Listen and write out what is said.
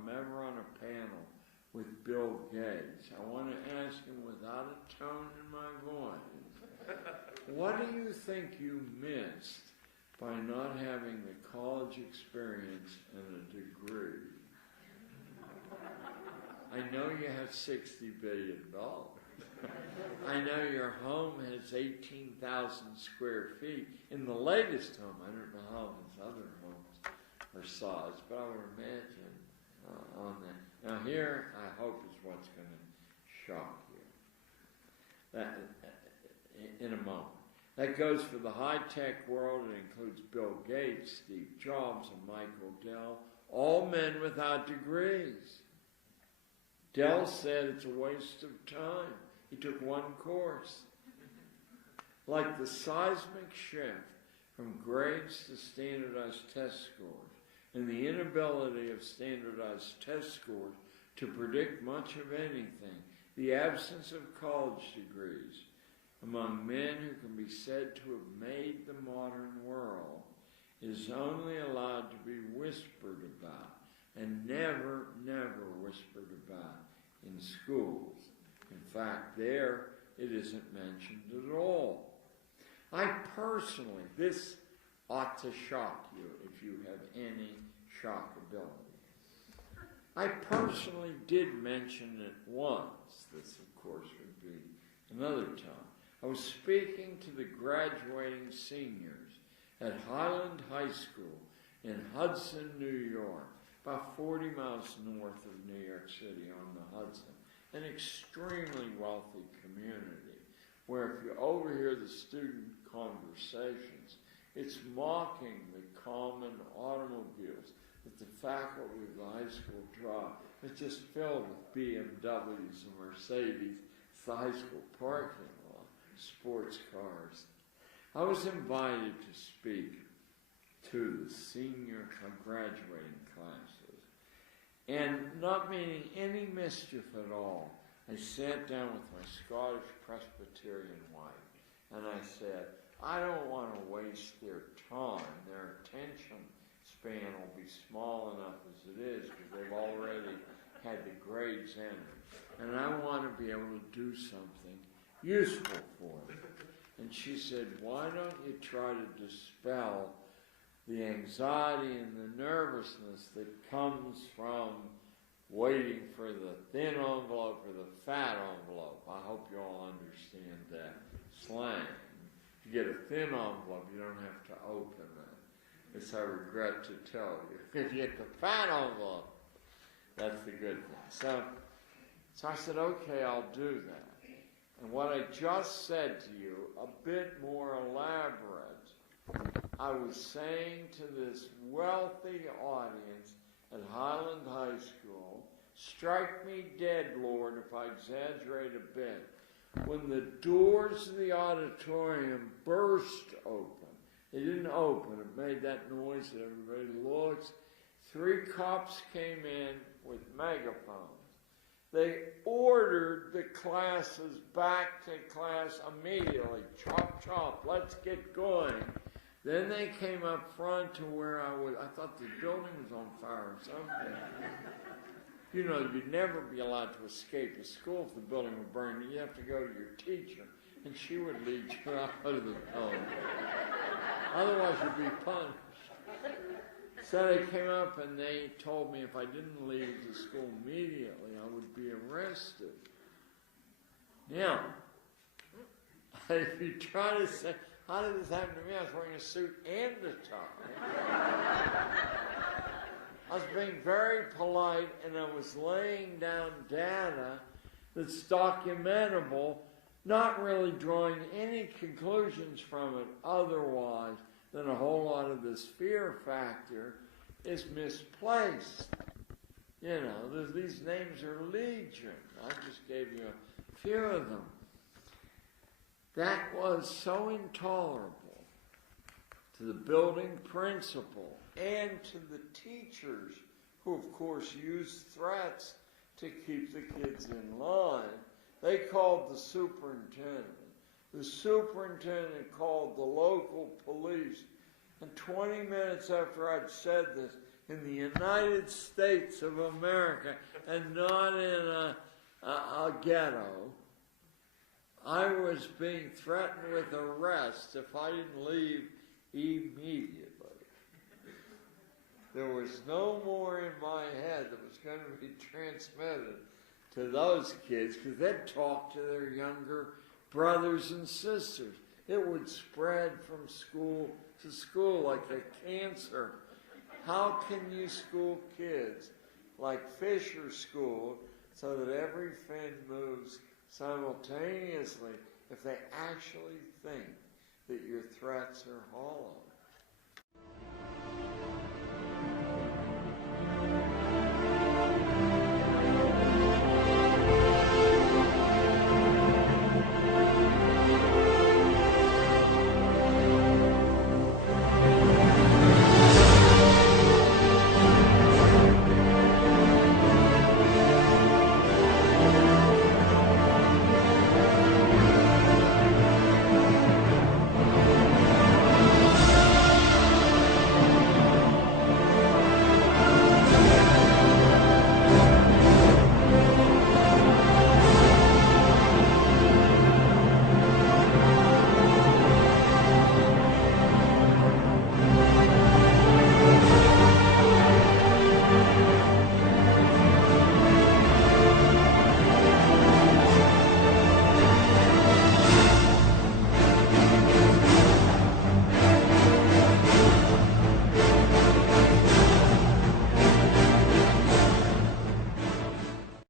I'm ever on a panel with Bill Gates, I want to ask him without a tone in my voice, what do you think you missed by not having the college experience and a degree? I know you have $60 billion. I know your home has 18,000 square feet. In the latest home, I don't know how his other homes are sized, but I would imagine on that. Now here, I hope is what's going to shock you. That, in a moment. That goes for the high-tech world. It includes Bill Gates, Steve Jobs, and Michael Dell, all men without degrees. Dell said it's a waste of time. He took one course. Like the seismic shift from grades to standardized test scores and the inability of standardized test scores to predict much of anything, the absence of college degrees among men who can be said to have made the modern world is only allowed to be whispered about and never, never whispered about in schools. In fact, there it isn't mentioned at all. I personally, this ought to shock you if you have any shockability. I personally did mention it once. This, of course, would be another time. I was speaking to the graduating seniors at Highland High School in Hudson, New York, about 40 miles north of New York City on the Hudson, an extremely wealthy community where if you overhear the student conversations, it's mocking the common automobiles that the faculty of the high school drive. It's just filled with BMWs and Mercedes. It's the high school parking lot, sports cars. I was invited to speak to the senior graduating classes. And not meaning any mischief at all, I sat down with my Scottish Presbyterian wife and I said, I don't want to waste their time. Their attention span will be small enough as it is because they've already had the grades entered. And I want to be able to do something useful for them. And she said, why don't you try to dispel the anxiety and the nervousness that comes from waiting for the thin envelope or the fat envelope. I hope you all understand that slang. If you get a thin envelope, you don't have to open it. This I regret to tell you. If you get the fat envelope, that's the good thing. So I said, okay, I'll do that. And what I just said to you, a bit more elaborate, I was saying to this wealthy audience at Highland High School, strike me dead, Lord, if I exaggerate a bit, when the doors of the auditorium burst open. They didn't open. It made that noise that everybody looks. 3 cops came in with megaphones. They ordered the classes back to class immediately. Chop, chop, let's get going. Then they came up front to where I was. I thought the building was on fire or something. You know, you'd never be allowed to escape a school if the building were burning. You have to go to your teacher, and she would lead you out of the building. Otherwise, you'd be punished. So they came up and they told me if I didn't leave the school immediately, I would be arrested. Now, if you try to say, how did this happen to me? I was wearing a suit and a tie. I was being very polite and I was laying down data that's documentable, not really drawing any conclusions from it otherwise than a whole lot of this fear factor is misplaced. You know, these names are legion. I just gave you a few of them. That was so intolerable to the building principal and to the teachers, who of course used threats to keep the kids in line. They called the superintendent. The superintendent called the local police, and 20 minutes after I'd said this, in the United States of America and not in a ghetto, I was being threatened with arrest if I didn't leave immediately. There was no more in my head that was going to be transmitted to those kids, because they'd talk to their younger brothers and sisters. It would spread from school to school like a cancer. How can you school kids like fish are schooled so that every fin moves simultaneously if they actually think that your threats are hollow?